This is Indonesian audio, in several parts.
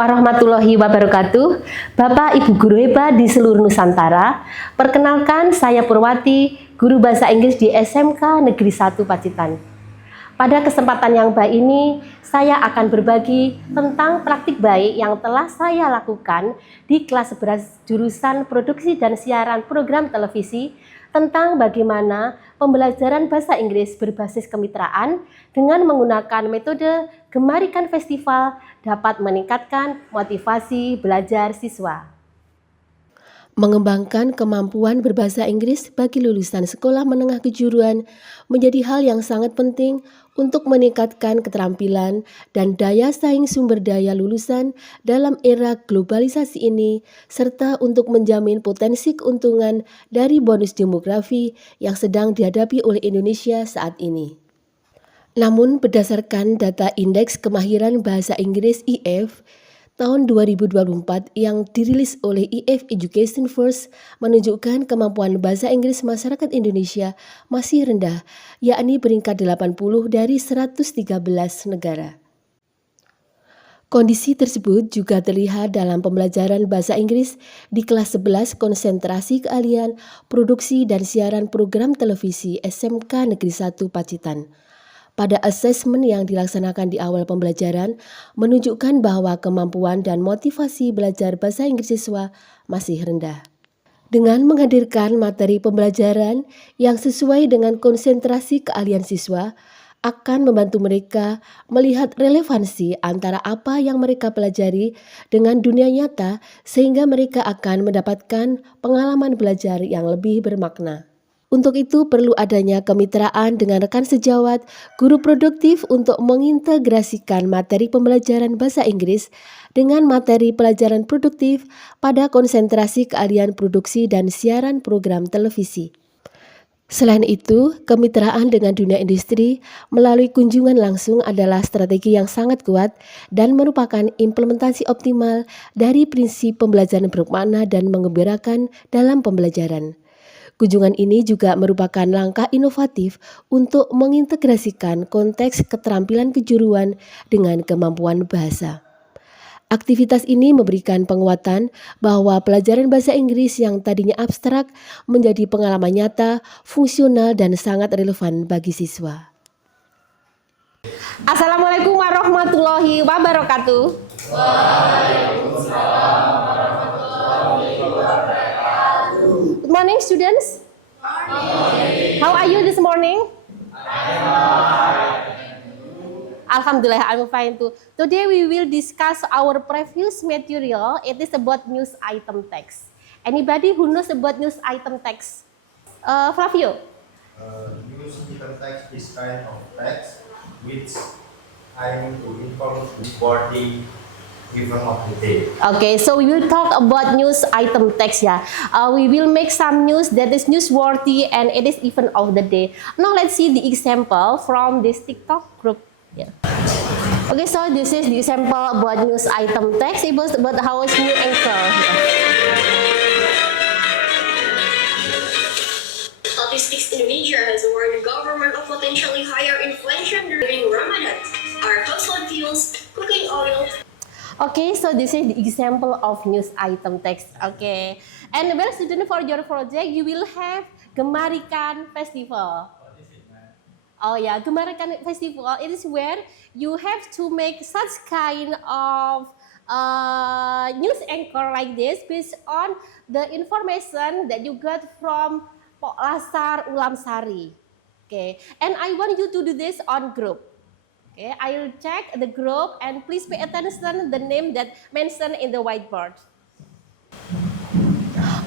warahmatullahi wabarakatuh. Bapak Ibu guru hebat di seluruh Nusantara. Perkenalkan, saya Purwati, guru bahasa Inggris di SMK Negeri 1 Pacitan. Pada kesempatan yang baik ini, saya akan berbagi tentang praktik baik yang telah saya lakukan di kelas 11 jurusan produksi dan siaran program televisi tentang bagaimana pembelajaran bahasa Inggris berbasis kemitraan dengan menggunakan metode Gemarikan Festival dapat meningkatkan motivasi belajar siswa. Mengembangkan kemampuan berbahasa Inggris bagi lulusan sekolah menengah kejuruan menjadi hal yang sangat penting untuk meningkatkan keterampilan dan daya saing sumber daya lulusan dalam era globalisasi ini, serta untuk menjamin potensi keuntungan dari bonus demografi yang sedang dihadapi oleh Indonesia saat ini. Namun berdasarkan data Indeks Kemahiran Bahasa Inggris IF, tahun 2024 yang dirilis oleh IF Education First menunjukkan kemampuan bahasa Inggris masyarakat Indonesia masih rendah, yakni peringkat 80 dari 113 negara. Kondisi tersebut juga terlihat dalam pembelajaran bahasa Inggris di kelas 11 konsentrasi keahlian produksi dan siaran program televisi SMK Negeri 1 Pacitan. Pada asesmen yang dilaksanakan di awal pembelajaran, menunjukkan bahwa kemampuan dan motivasi belajar bahasa Inggris siswa masih rendah. Dengan menghadirkan materi pembelajaran yang sesuai dengan konsentrasi keahlian siswa, akan membantu mereka melihat relevansi antara apa yang mereka pelajari dengan dunia nyata sehingga mereka akan mendapatkan pengalaman belajar yang lebih bermakna. Untuk itu perlu adanya kemitraan dengan rekan sejawat, guru produktif untuk mengintegrasikan materi pembelajaran bahasa Inggris dengan materi pelajaran produktif pada konsentrasi keahlian produksi dan siaran program televisi. Selain itu, kemitraan dengan dunia industri melalui kunjungan langsung adalah strategi yang sangat kuat dan merupakan implementasi optimal dari prinsip pembelajaran bermakna dan menggembirakan dalam pembelajaran. Kunjungan ini juga merupakan langkah inovatif untuk mengintegrasikan konteks keterampilan kejuruan dengan kemampuan bahasa. Aktivitas ini memberikan penguatan bahwa pelajaran bahasa Inggris yang tadinya abstrak menjadi pengalaman nyata, fungsional, dan sangat relevan bagi siswa. Assalamualaikum warahmatullahi wabarakatuh. Waalaikumsalam warahmatullahi wabarakatuh. Good morning, students. Morning. How are you this morning? Alhamdulillah, I'm fine too. Today we will discuss our previous material. It is about news item text. Anybody who knows about news item text? Flavio? News item text is kind of text which aim to inform about the event of the day. Okay, so we will talk about news item text. Yeah, we will make some news that is newsworthy and it is event of the day. Now let's see the example from this TikTok group. Yeah. Okay, so this is the example about news item text. It was about how is new anchor. Statistics Indonesia has warned the government of potentially higher inflation during Ramadan. Our household fuels, cooking oil. Okay, so this is the example of news item text. Okay, and well, student, for your project, you will have Gemarikan Festival. Oh yeah, Gemarikan Festival. It is where you have to make such kind of news anchor like this based on the information that you got from Pok Lasar Ulam Sari. Okay, and I want you to do this on group. Okay, I will check the group and please pay attention the name that mentioned in the whiteboard.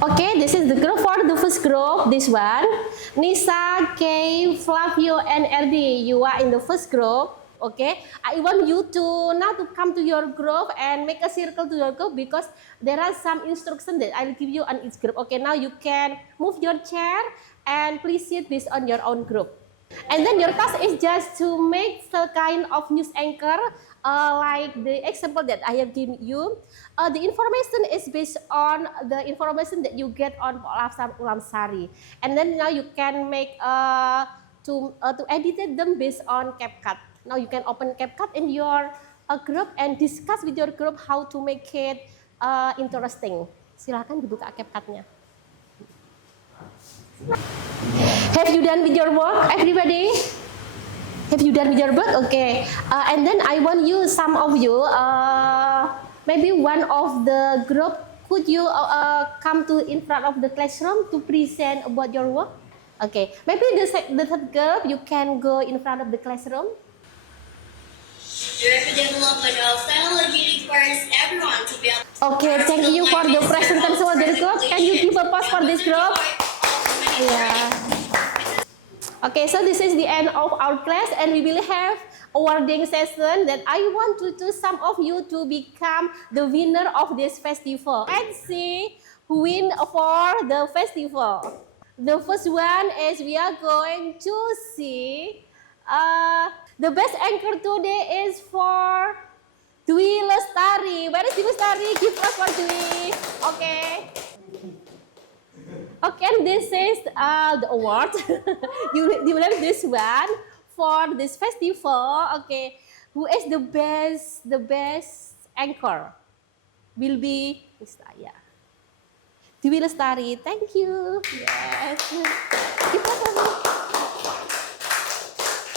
Okay, this is the group for the first group, this one. Nisa, Kay, Flavio, and Erdi, you are in the first group. Okay, I want you to now to come to your group and make a circle to your group because there are some instructions that I will give you on each group. Okay, now you can move your chair and please sit based on your own group. And then your task is just to make the kind of news anchor like the example that I have given you. The information is based on the information that you get on Pok Lasar Ulam Sari. And then now you can make to edit them based on CapCut. Now you can open CapCut in your a group and discuss with your group how to make it interesting. Silakan dibuka CapCut-nya. Have you done with your work, everybody? Have you done with your work? Okay. And then I want you, some of you, maybe one of the group, could you come to in front of the classroom to present about your work? Okay. Maybe the third group, you can go in front of the classroom. The rapid development of technology requires everyone to be Okay, thank you for the presentation of the group. Can you give a pause for this group? Yeah. Okay, so this is the end of our class, and we will have awarding session that I want to choose some of you to become the winner of this festival. Let's see who win for the festival. The first one is we are going to see the best anchor today is for Dwi Lestari. Where is Dwi Lestari? Give us for Dwi. Okay. Okay, and this is the award. you will have this one for this festival. Okay, who is the best anchor? Will be Mr. Dwi Lestari. Thank you. Yes. Give us one.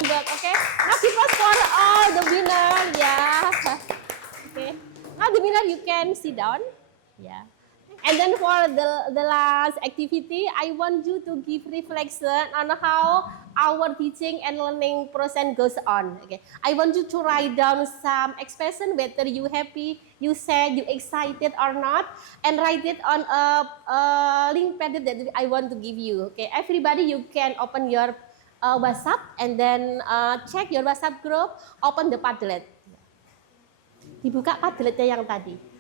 Okay. Now give us for all the winner. Yeah. Okay. Now the winner, you can sit down. Yeah. And then for the last activity, I want you to give reflection on how our teaching and learning process goes on. Okay, I want you to write down some expression, whether you happy, you sad, you excited or not, and write it on a link pad that I want to give you. Okay, everybody, you can open your WhatsApp and then check your WhatsApp group, open the Padlet. Dibuka Padletnya yang tadi.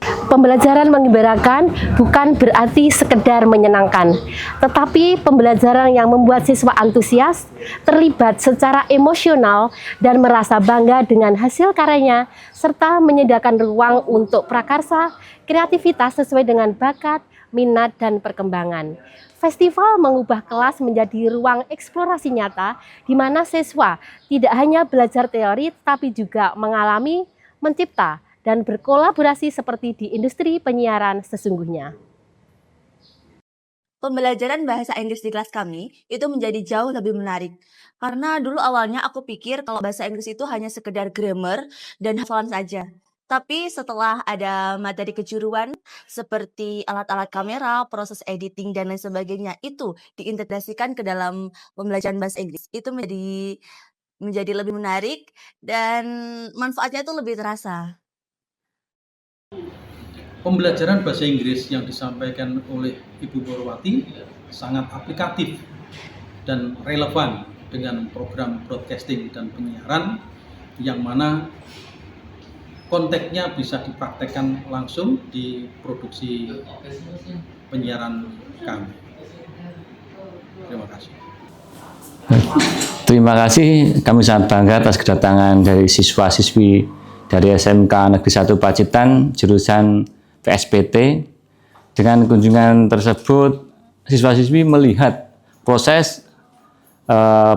Pembelajaran menggembirakan bukan berarti sekedar menyenangkan, tetapi pembelajaran yang membuat siswa antusias, terlibat secara emosional, dan merasa bangga dengan hasil karyanya, serta menyediakan ruang untuk prakarsa, kreativitas sesuai dengan bakat, minat, dan perkembangan. Festival mengubah kelas menjadi ruang eksplorasi nyata, di mana siswa tidak hanya belajar teori, tetapi juga mengalami, mencipta, dan berkolaborasi seperti di industri penyiaran sesungguhnya. Pembelajaran bahasa Inggris di kelas kami itu menjadi jauh lebih menarik. Karena dulu awalnya aku pikir kalau bahasa Inggris itu hanya sekedar grammar dan hafalan saja. Tapi setelah ada materi kejuruan seperti alat-alat kamera, proses editing, dan lain sebagainya, itu diintegrasikan ke dalam pembelajaran bahasa Inggris. Itu menjadi lebih menarik dan manfaatnya itu lebih terasa. Pembelajaran bahasa Inggris yang disampaikan oleh Ibu Purwati sangat aplikatif dan relevan dengan program broadcasting dan penyiaran yang mana konteksnya bisa dipraktekkan langsung di produksi penyiaran kami. Terima kasih. Terima kasih, kami sangat bangga atas kedatangan dari siswa-siswi dari SMK Negeri 1 Pacitan, jurusan PSPT. Dengan kunjungan tersebut, siswa-siswi melihat proses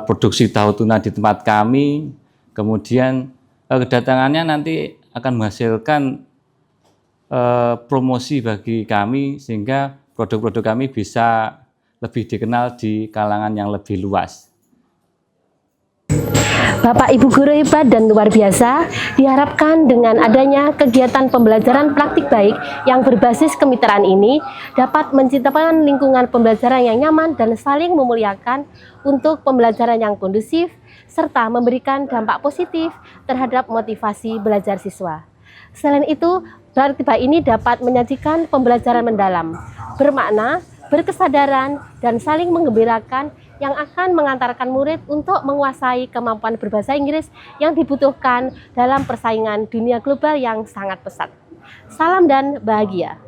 produksi tahu tuna di tempat kami, kemudian kedatangannya nanti akan menghasilkan promosi bagi kami, sehingga produk-produk kami bisa lebih dikenal di kalangan yang lebih luas. Bapak Ibu guru hebat dan luar biasa, diharapkan dengan adanya kegiatan pembelajaran praktik baik yang berbasis kemitraan ini dapat menciptakan lingkungan pembelajaran yang nyaman dan saling memuliakan untuk pembelajaran yang kondusif, serta memberikan dampak positif terhadap motivasi belajar siswa. Selain itu, praktik baik ini dapat menyajikan pembelajaran mendalam, bermakna, berkesadaran, dan saling menggembirakan yang akan mengantarkan murid untuk menguasai kemampuan berbahasa Inggris yang dibutuhkan dalam persaingan dunia global yang sangat pesat. Salam dan bahagia.